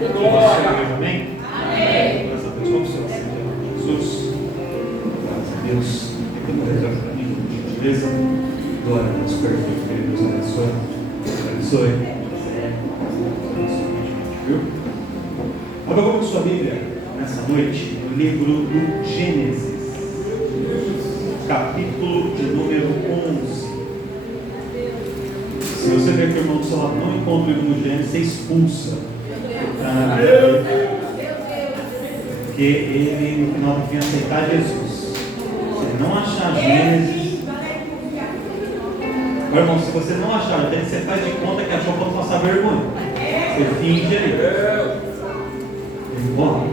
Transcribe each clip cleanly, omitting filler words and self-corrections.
Amém? Amém. Graças a Deus. Como você vai ser? Jesus. Graças a Deus. Fica para mim, por gentileza. Glória a Deus. Perfeito. Deus abençoe. Abençoe. Viu? Abra comigo sua Bíblia nessa noite no livro do Gênesis, capítulo de número 11. Se você ver que o irmão do seu lado não encontra o livro do Gênesis, você expulsa. Porque ele no final do fim aceitar Jesus. Se ele não achar Gênesis, meu irmão, se você não achar Gênesis, você faz de conta que achou para não passar vergonha. Você finge aí. Ele morre.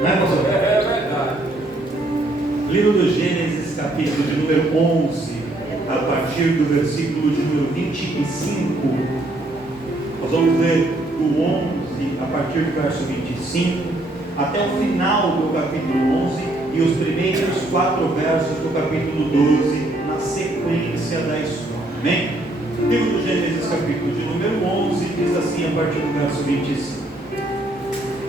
Não é, pastor? É verdade. Livro do Gênesis, capítulo de número 11, a partir do versículo de número 25. Nós vamos ler do 11 a partir do verso 25 até o final do capítulo 11 e os primeiros 4 versos do capítulo 12 na sequência da história. Amém? Livro do Gênesis, capítulo de número 11, diz assim a partir do verso 25: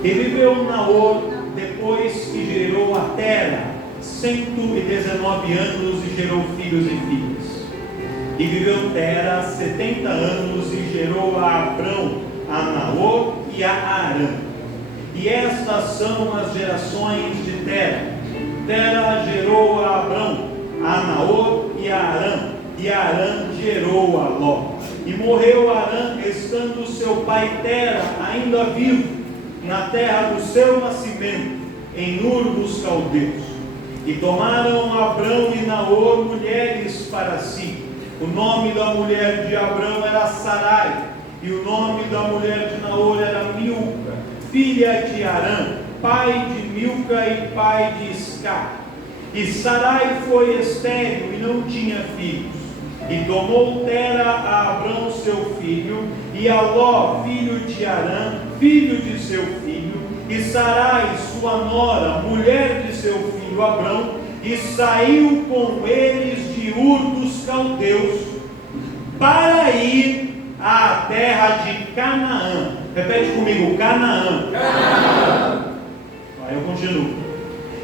E viveu Naor depois que gerou a Tera 119 anos e gerou filhos e filhas. E viveu Tera 70 anos e gerou a Abrão, a Naor e a Arã. E estas são as gerações de Tera. Tera gerou a Abrão, a Naor e a Arã. E Arã gerou a Ló. E morreu Arã, estando seu pai Tera ainda vivo, na terra do seu nascimento, em Ur dos Caldeus. E tomaram Abrão e Naor mulheres para si. O nome da mulher de Abrão era Sarai, e o nome da mulher de Naor era Milca, filha de Arã, pai de Milca e pai de Isca. E Sarai foi estéril e não tinha filhos. E tomou Tera a Abrão seu filho, e a Ló, filho de Arã, filho de seu filho, e Sarai, sua nora, mulher de seu filho Abrão, e saiu com eles de Ur dos Caldeus, para ir à terra de Canaã. Repete comigo, Canaã. Canaã. Aí eu continuo.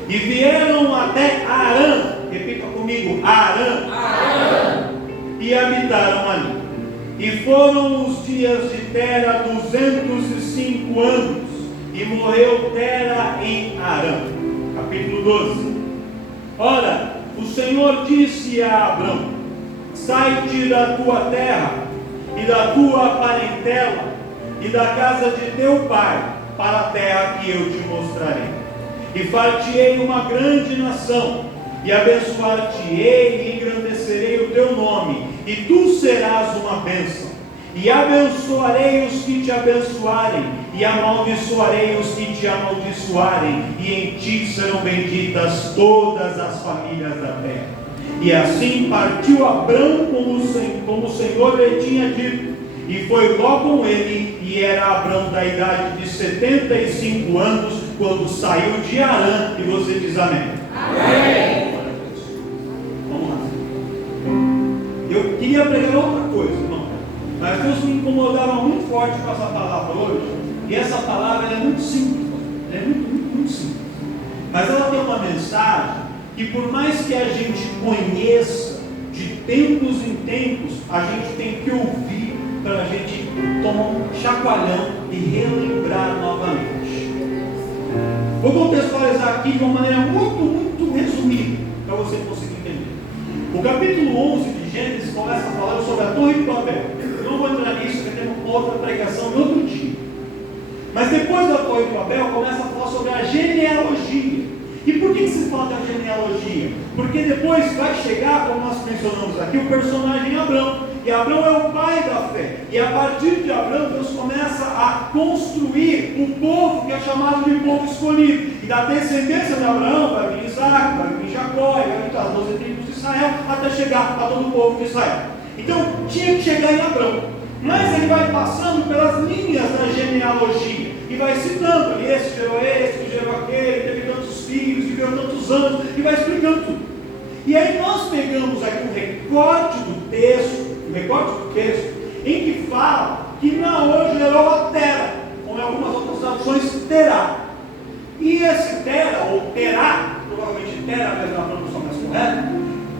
E vieram até Arã. Repita comigo, Arã. Arã. E habitaram ali. E foram os dias de Tera 205 anos. E morreu Tera em Arã. Capítulo 12. Ora, o Senhor disse a Abrão: sai-te da tua terra e da tua parentela e da casa de teu pai para a terra que eu te mostrarei. E far-te-ei uma grande nação, e abençoar-te-ei e engrandecerei o teu nome, e tu serás uma bênção. E abençoarei os que te abençoarem, e amaldiçoarei os que te amaldiçoarem, e em ti serão benditas todas as famílias da terra. E assim partiu Abrão como o Senhor lhe tinha dito, e foi Ló com ele, e era Abrão da idade de 75 anos, quando saiu de Arã. E você diz amém. Amém. Vamos lá. Eu queria pregar outra coisa, irmão, mas Deus me incomodava muito forte com essa palavra hoje. E essa palavra é muito simples, é muito simples, mas ela tem uma mensagem que, por mais que a gente conheça de tempos em tempos, a gente tem que ouvir para a gente tomar um chacoalhão e relembrar novamente. Vou contextualizar aqui de uma maneira muito resumida, para você conseguir entender. O capítulo 11 de Gênesis começa falando sobre a Torre de Babel. Eu não vou entrar nisso, porque tem uma outra pregação em outro dia. Mas depois da Torre de Babel, começa a falar sobre a genealogia. E por que se fala da genealogia? Porque depois vai chegar, como nós mencionamos aqui, o personagem Abrão. E Abrão é o pai da fé. E a partir de Abrão, Deus começa a construir o povo que é chamado de povo escolhido. E da descendência de Abraão vai vir Isaac, vai vir Jacó, vai vir as 12 tribos de Israel, até chegar a todo o povo de Israel. Então tinha que chegar em Abrão. Mas ele vai passando pelas linhas da genealogia e vai citando ali: esse gerou esse, que gerou aquele, teve tantos filhos, viveu tantos anos, e vai explicando tudo. E aí nós pegamos aqui um recorte do texto, em que fala que Naor gerou a Tera, como em algumas outras traduções Terá. E esse Tera, ou Terá, provavelmente Tera mesmo é a tradução mais correta,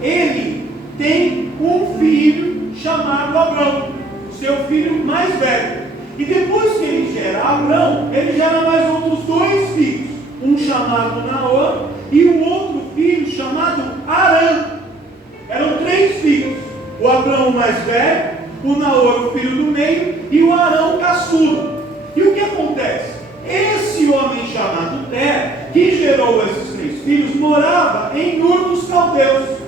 ele tem um filho chamado Abrão, o seu filho mais velho. E depois que ele gera Abrão, ele gera mais outros dois filhos, um chamado Naor e o outro filho chamado Arã. Eram 3 filhos, o Abrão mais velho, o Naor o filho do meio e o Arão caçula. E o que acontece? Esse homem chamado Tera, que gerou esses 3 filhos, morava em Ur dos Caldeus.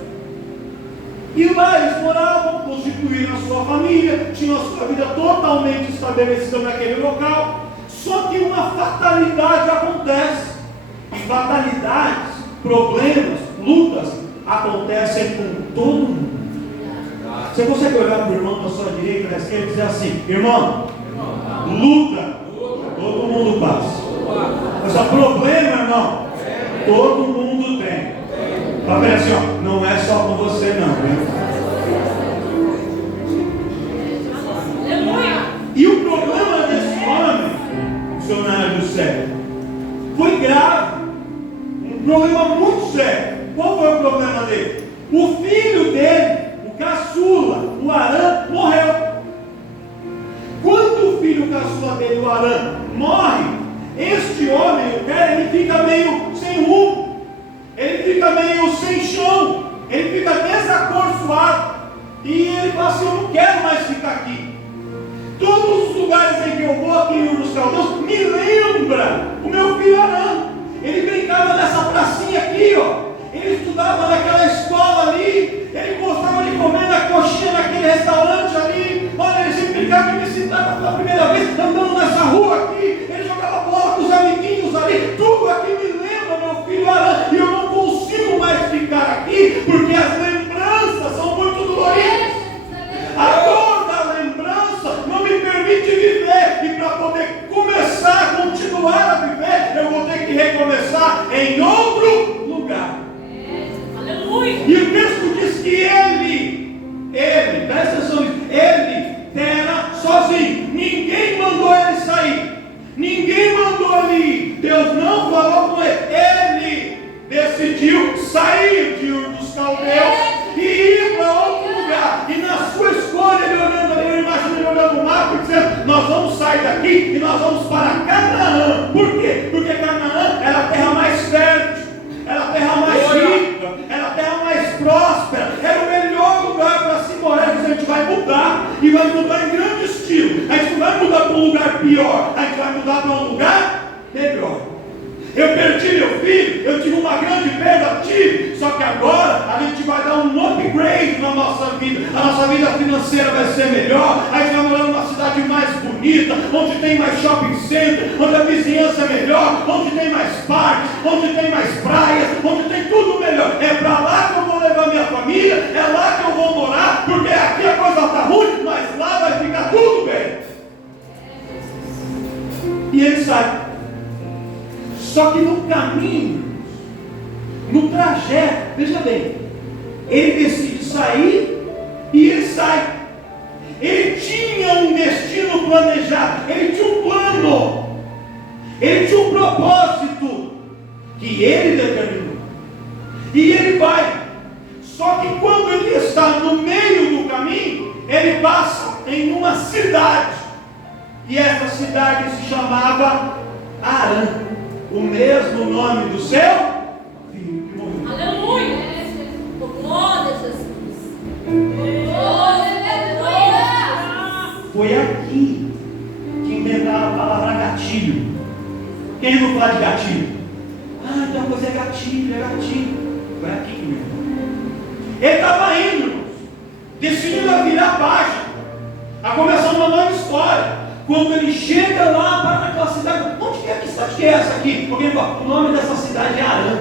E lá eles moravam, constituíram a sua família, tinham a sua vida totalmente estabelecida naquele local. Só que uma fatalidade acontece. E fatalidades, problemas, lutas acontecem com todo mundo. Você consegue olhar para o irmão da sua direita, na esquerda e dizer assim: irmão, luta, todo mundo passa. Mas o problema, irmão, todo mundo tem. Está vendo assim, ó, não é só com você não, viu? E o problema desse homem, funcionário do céu, foi grave. Um problema muito sério. Qual foi o problema dele? O filho dele, o caçula, o Arã, morreu. Quando o filho caçula dele, o Arã, morre, este homem, o Tera, ele fica meio sem rumo, ele fica meio sem chão, ele fica desacorçoado, e ele fala assim: eu não quero mais ficar aqui. Todos os lugares em que eu vou aqui em Ur dos Caldeus me lembra o meu filho Arã. Ele brincava nessa pracinha aqui, ó. Ele estudava naquela escola ali. Ele gostava de comer na coxinha naquele restaurante ali. Olha, ele sempre brincava de bicicleta pela primeira vez, andando nessa rua aqui. Ele jogava bola com os amiguinhos ali. Tudo aqui me lembra meu filho Arã. E eu não consigo mais ficar aqui, porque as lembranças são muito doloridas. A dor da lembrança não me permite viver. E para poder começar a continuar a viver, eu vou ter que recomeçar em outro lugar. Aleluia. E o texto diz que ele, presta atenção nisso, ele era sozinho. Ninguém mandou ele sair. Ninguém mandou ele ir. Deus não falou com ele. Ele decidiu sair de Ur dos Caldeus e ir para outro lugar. E na sua escolha, ele olhando ali, eu imagino ele olhando o mapa e dizendo: nós vamos sair daqui e nós vamos para Canaã. Por quê? Porque Canaã era a terra mais fértil, era a terra mais rica, era a terra mais próspera, era o melhor lugar para se morar. A gente vai mudar, e vai mudar em grande estilo. A gente não vai mudar para um lugar pior, a gente vai mudar para um lugar melhor. Eu perdi meu filho, eu tive uma grande perda, só que agora a gente vai dar um upgrade na nossa vida. A nossa vida financeira vai ser melhor, a gente vai morar numa cidade mais bonita, onde tem mais shopping center, onde a vizinhança é melhor, onde tem mais parques, onde tem mais praias, onde tem tudo melhor. É para lá que eu vou levar minha família, é lá que eu vou morar, porque aqui a coisa está ruim, mas lá vai ficar tudo bem. E ele sai. Só que no caminho, no trajeto, veja bem, ele decide sair e ele sai. Ele tinha um destino planejado, ele tinha um plano, ele tinha um propósito que ele determinou. E ele vai. Só que quando ele está no meio do caminho, ele passa em uma cidade. E essa cidade se chamava Arã. O mesmo nome do seu filho que morreu. Aleluia! Glória a Jesus! Foi aqui que inventaram a palavra gatilho. Quem não fala de gatilho? Então a coisa é gatilho, é gatilho. Foi aqui que inventou. Ele estava indo, irmãos, decidindo a virar a página, a começar uma nova história. Quando ele chega lá para aquela cidade, onde que é? Que cidade que é essa aqui? Porque ele fala, o nome dessa cidade é Arã.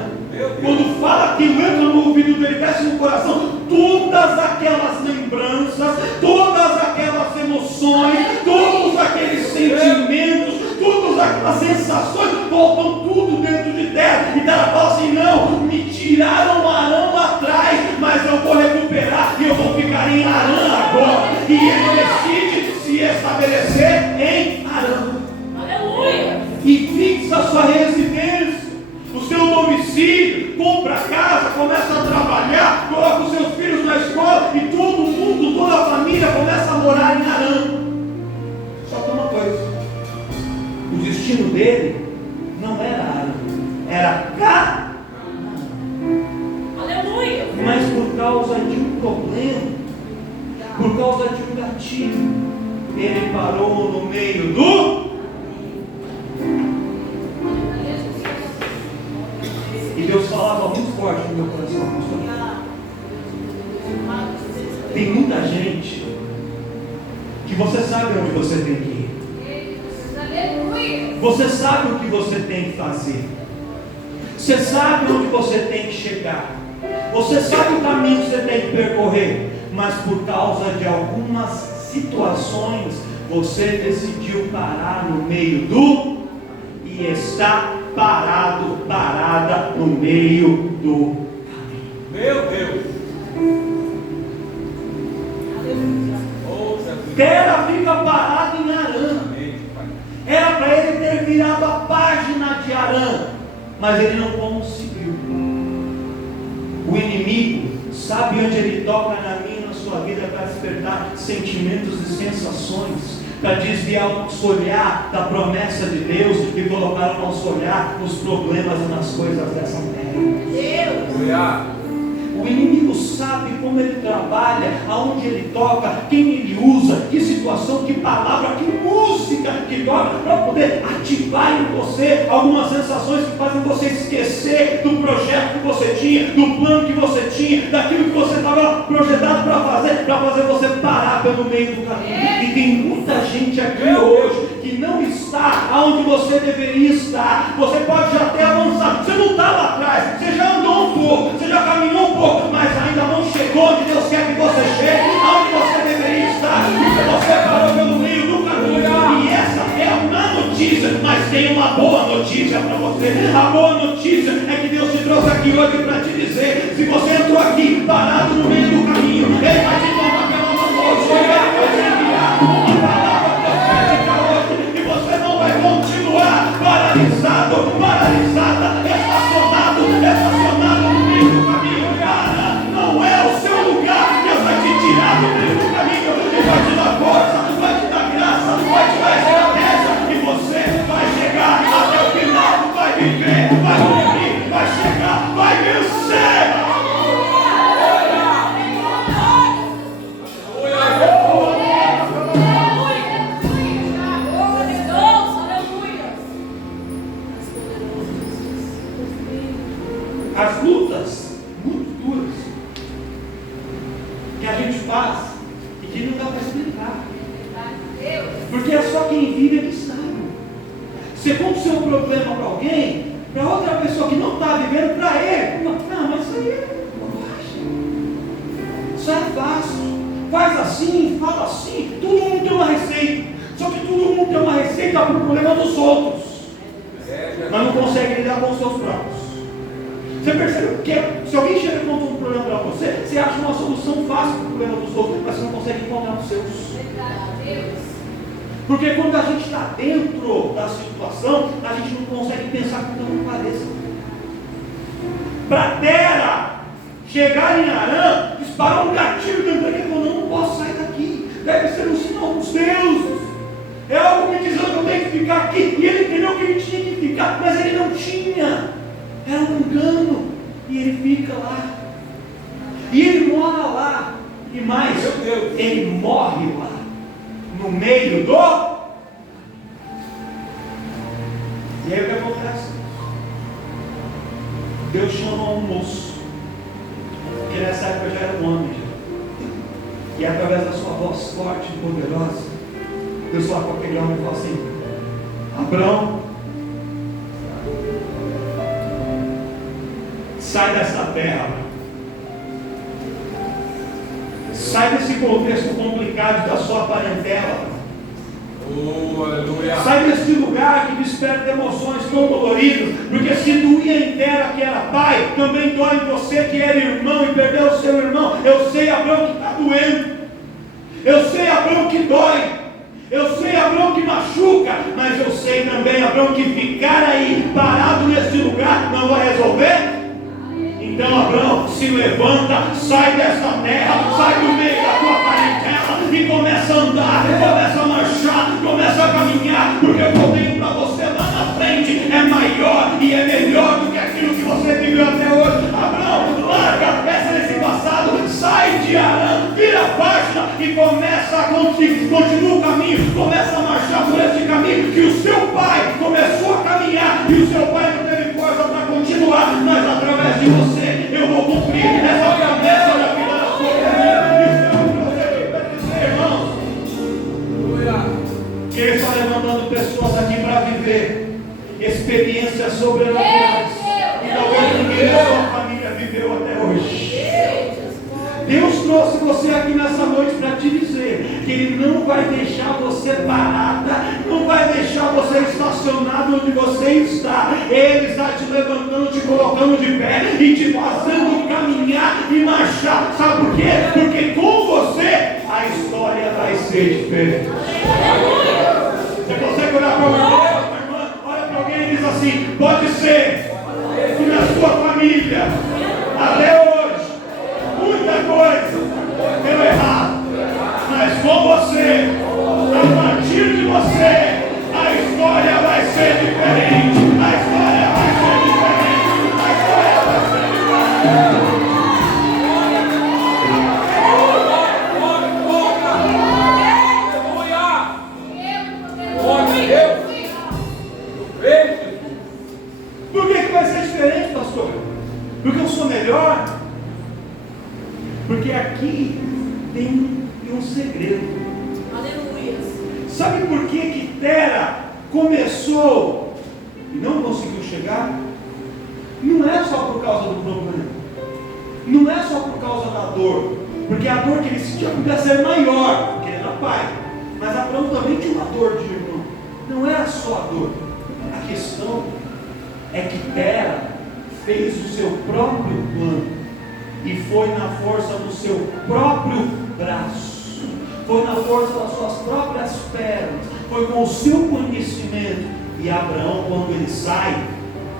Quando fala aquilo, entra no ouvido dele, desce no coração, todas aquelas lembranças, todas aquelas emoções, todos aqueles sentimentos, todas aquelas sensações, voltam tudo dentro de terra. E ela fala assim: não, me tiraram Arã lá atrás, mas eu vou recuperar e eu vou ficar em Arã agora. E ele decide se estabelecer em Arã. Aleluia! e fixa a sua residência, o seu domicílio, compra a casa, começa a trabalhar, coloca os seus filhos na escola e todo mundo, toda a família começa a morar em Harã. Só que uma coisa, o destino dele não era Harã, era Canaã. Aleluia! Mas por causa de um problema, por causa de um gatilho, ele parou no meio do... E Deus falava muito forte no meu coração, pastor. Tem muita gente que você sabe onde você tem que ir. Você sabe o que você tem que fazer. Você sabe onde você tem que chegar. Você sabe o caminho que você tem que percorrer. Mas por causa de algumas situações, você decidiu parar no meio do... E está parado, parada no meio do caminho. Meu Deus! Tera fica parado em Harã. Era para ele ter virado a página de Harã, mas ele não conseguiu. O inimigo sabe onde ele toca na minha e na sua vida para despertar sentimentos e sensações, para desviar o nosso olhar da promessa de Deus e colocar o nosso olhar nos problemas e nas coisas dessa terra. Deus! O inimigo sabe como ele trabalha, aonde ele toca, quem ele usa, que situação, que palavra, que música que toca, para poder ativar em você algumas sensações que fazem você esquecer do projeto que você tinha, do plano que você tinha, daquilo que você estava projetado para fazer você parar pelo meio do caminho. E tem muita gente aqui hoje que não está aonde você deveria estar. Você pode já ter avançado, você não está lá atrás, você já andou um pouco, você já caminhou um pouco, mas ainda não chegou onde Deus quer que você chegue, aonde você deveria estar, porque você parou pelo meio do caminho. E essa é a má notícia, mas tem uma boa notícia para você. A boa notícia é que Deus te trouxe aqui hoje para te dizer: se você entrou aqui parado no meio do caminho, Ele vai te tomar pela mão hoje, Ele vai te enviar uma palavra profética hoje, e você não vai continuar paralisado, paralisada, estacionado no meio do caminho. Cara, não é o seu lugar. Deus vai te tirar do meio do caminho e vai te dar força, vai te dar graça, vai te dar estratégia, e você vai chegar até o final, vai viver, vai cumprir, vai chegar, vai vencer. As lutas muito duras que a gente faz e que não dá para explicar, porque é só quem vive que sabe. Você conta o seu problema para alguém, para outra pessoa que não está vivendo, para ele, não, mas isso aí é bobagem, isso é fácil, faz assim, fala assim, todo mundo tem uma receita, só que todo mundo tem uma receita para o problema dos outros, mas não consegue lidar com os seus próprios. Você percebe que se alguém chega e conta um problema para você, você acha uma solução fácil para o problema dos outros, mas você não consegue encontrar os seus. Porque quando a gente está dentro da situação, a gente não consegue pensar com tanta clareza. Para Tera chegar em Harã, disparou um gatilho dentro dele e falou: não posso sair daqui, deve ser um sinal dos deuses, é algo me dizendo que eu tenho que ficar aqui. E ele entendeu que ele tinha que ficar, mas ele não tinha. Era um engano, e ele fica lá, e ele mora lá, e mais, ele morre lá, no meio do... E aí o que acontece? Deus chama um moço, que nessa época já era um homem, e através da sua voz forte e poderosa, Deus fala com aquele homem e fala assim: Abrão, sai dessa terra, sai desse contexto complicado da sua parentela, sai desse lugar que desperta emoções tão doloridas, porque se doía em Tera que era pai, também dói em você que era irmão e perdeu o seu irmão. Eu sei, Abrão, que está doendo, eu sei, Abrão, que dói, Eu sei, Abraão, que machuca, mas eu sei também, Abraão, que ficar aí parado nesse lugar não vai resolver. Então, Abraão, se levanta, sai dessa terra, sai do meio da tua parentela e começa a andar, começa a marchar, começa a caminhar, porque o que eu tenho para você lá na frente é maior e é melhor do que aquilo que você viveu até hoje. Abraão, larga esse passado, sai de Arã, vira a página e começa a continua o caminho, começa a marchar por esse caminho que o seu pai começou a caminhar e o seu pai não teve força para continuar, mas através de você eu vou cumprir essa promessa da vida da sua família. Isso é o que você tem para dizer, irmãos. Que ele está levantando pessoas aqui para viver experiências sobrenaturais e talvez ninguém da sua família viveu até hoje. Deus trouxe você aqui nessa noite para te dizer que Ele não vai deixar você parada, não vai deixar você estacionado onde você está. Ele está te levantando, te colocando de pé e te fazendo caminhar e marchar. Sabe por quê? Porque com você a história vai ser diferente. Você consegue olhar para alguém, olha para alguém e diz assim: pode ser que na sua família até hoje muita coisa deu errado, mas com você, a partir de você, a história vai ser diferente. A história vai ser diferente. A história vai ser diferente. Por que vai ser diferente, pastor? Porque eu sou melhor? Porque aqui tem um segredo. Aleluia. Sabe por que Tera começou e não conseguiu chegar? Não é só por causa do problema, não é só por causa da dor, porque a dor que ele sentia podia ser maior, porque ele era pai, mas Abraão também tinha uma dor de irmão. Não era só a dor, a questão é que Tera fez o seu próprio plano. E foi na força do seu próprio braço, foi na força das suas próprias pernas, foi com o seu conhecimento. E Abraão, quando ele sai,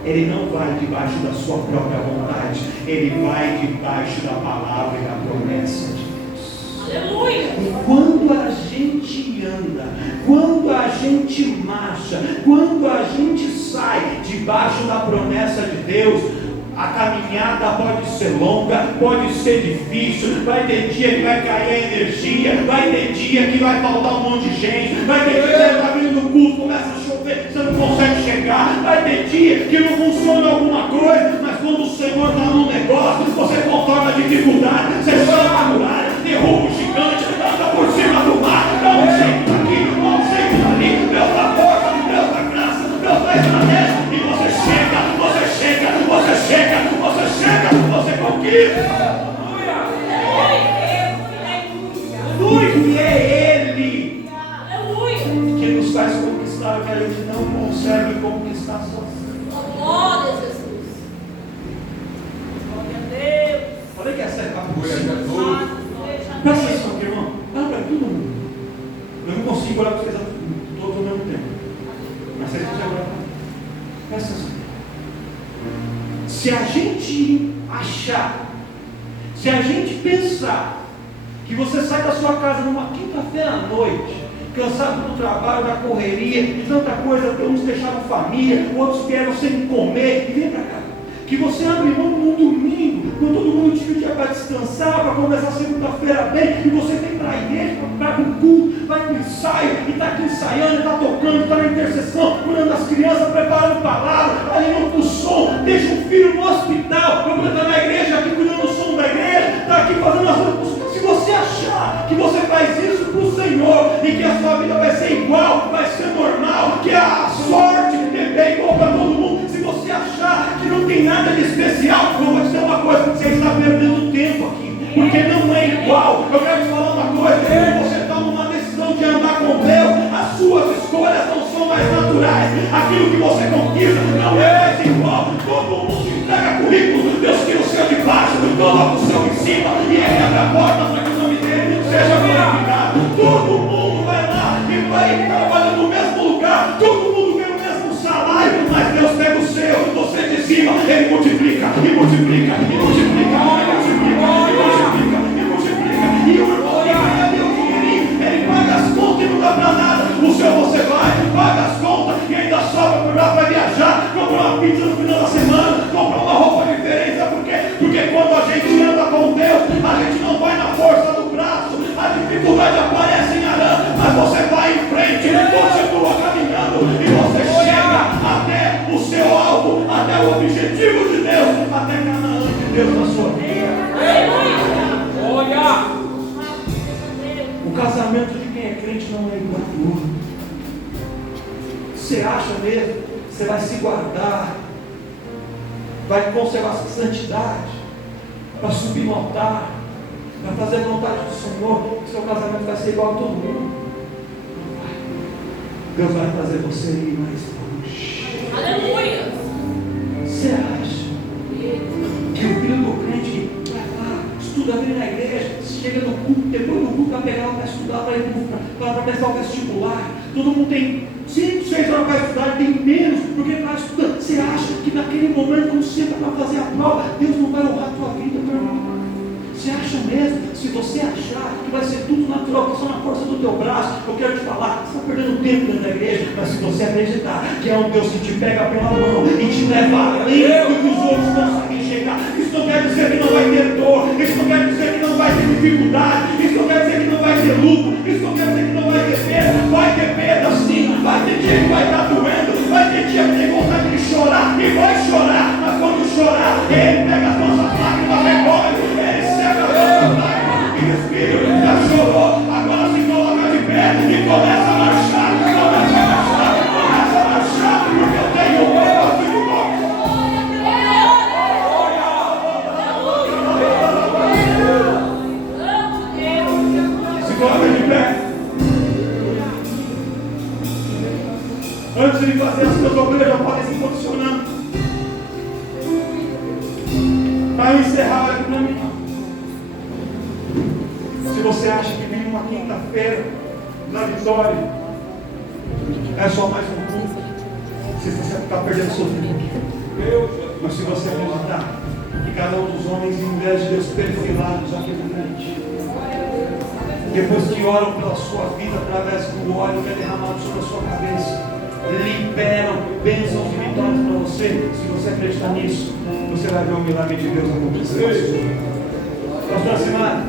ele não vai debaixo da sua própria vontade, ele vai debaixo da palavra e da promessa de Deus. Aleluia! E quando a gente anda, quando a gente marcha, quando a gente sai debaixo da promessa de Deus, a caminhada pode ser longa, pode ser difícil, vai ter dia que vai cair a energia, vai ter dia que vai faltar um monte de gente, vai ter dia que você está vindo no culto, começa a chover, você não consegue chegar, vai ter dia que não funciona alguma coisa, mas quando o Senhor está no negócio, você contorna a dificuldade, você chama a muralha, derruba o gigante, anda por cima do mar, dá um jeito aqui, dá um jeito ali, Deus dá força, Deus dá graça, Deus dá estratégia, e você chega, você conquista. Porque é Ele que nos faz conquistar o que a gente não consegue conquistar sozinho. Glória a Jesus. Glória a Deus. Falei que essa é a coisa. Presta atenção aqui, irmão. Olha para todo mundo. Eu não consigo olhar para vocês todos ao mesmo tempo. Mas vocês precisam olhar. Presta atenção. Se a gente achar, se a gente pensar que você sai da sua casa numa quinta-feira à noite, cansado do trabalho, da correria, de tanta coisa, uns deixaram família, outros vieram sem comer, e vem para cá, que você abre mão num domingo, quando todo mundo tira o dia para descansar, para começar a segunda-feira bem, e você vem para a igreja, para o culto, vai para o ensaio, e está aqui ensaiando, está tocando, está na intercessão, cuidando das crianças, preparando palavra, alinhando o som, deixa o filho no hospital, eu está na igreja, aqui cuidando do som da igreja, está aqui fazendo as coisas. Se você achar que você faz isso para o Senhor, e que a sua vida vai ser igual, vai ser normal, que a sorte é igual para todo mundo, se você achar que não tem nada de especial, eu vou dizer uma coisa, você está perdendo tempo aqui, porque não é igual. Eu quero te falar uma coisa, quando você toma uma decisão de andar com Deus, as suas escolhas não são mais naturais, aquilo que você conquista não é mais igual. Todo mundo entrega currículo, Deus tira o seu de baixo, coloca o seu em cima, e Ele abre a porta para que o nome dele seja glorificado. Todo mundo vai lá e vai cima, Ele multiplica, e multiplica, e multiplica, e multiplica, e multiplica, e multiplica. E o irmão que ganha meu dinheirinho, ele paga as contas e não dá para nada. O seu você vai, paga as contas e ainda sobra para viajar, comprar uma pizza no final da semana, comprar uma roupa diferente. Sabe por quê? Porque quando a gente anda com Deus, a gente não vai na força do braço, a dificuldade aparece em Arã, mas você vai em frente, continua caminhando e você chega até o seu alvo, até o objetivo de Deus, até Canaã de Deus na sua vida. Olha! O casamento de quem é crente não é imaturo. Você acha mesmo que você vai se guardar, vai conservar sua santidade, para subir no altar, para fazer a vontade do Senhor, que seu casamento vai ser igual a todo mundo? Não vai. Deus vai fazer você ir mais longe. Aleluia. Você acha que o filho do crente vai lá, estuda ali na igreja, chega no culto, depois do culto vai pegar para estudar, para prestar o vestibular? Todo mundo tem 5, 6 horas para estudar, tem menos, porque está estudando. Você acha que naquele momento, quando você vai fazer a prova, Deus não vai honrar a tua vida, meu irmão? Você acha mesmo? Se você achar que vai ser tudo natural, que só na força do teu braço, eu quero te falar, você está perdendo tempo dentro da igreja. Mas se você acreditar que é um Deus que te pega pela mão e te leva além do que os outros conseguem chegar, isso não quer dizer que não vai ter dor, isso não quer dizer que não vai ter dificuldade, isso não quer dizer que não vai ter luto, isso não quer dizer que não vai ter perda. Vai ter perda sim, vai ter dia que vai estar doendo, vai ter dia que tem vontade de chorar, e vai chorar, mas quando chorar, Ele pega as nossas lágrimas, recolhe, Ele seca as nossas lágrimas, e Espírito já chorou, agora se coloca de pé e começa a marchar, começa a marchar, começa a marchar, porque eu tenho um propósito novo. Se coloca de pé. Antes de fazer as suas ovelhas já podem se posicionando. Para encerrar aqui para mim. Se você acha que vem uma quinta-feira na vitória, é só mais um culto, você está perdendo seu tempo. Mas se você acreditar que cada um dos homens, em vez de Deus, perfilados aqui na frente, depois que oram pela sua vida através do óleo que é derramado sobre a sua cabeça, liberam bênçãos e vitórias para você. Se você acreditar nisso, você vai ver o milagre de Deus acontecer. Pastor Simar,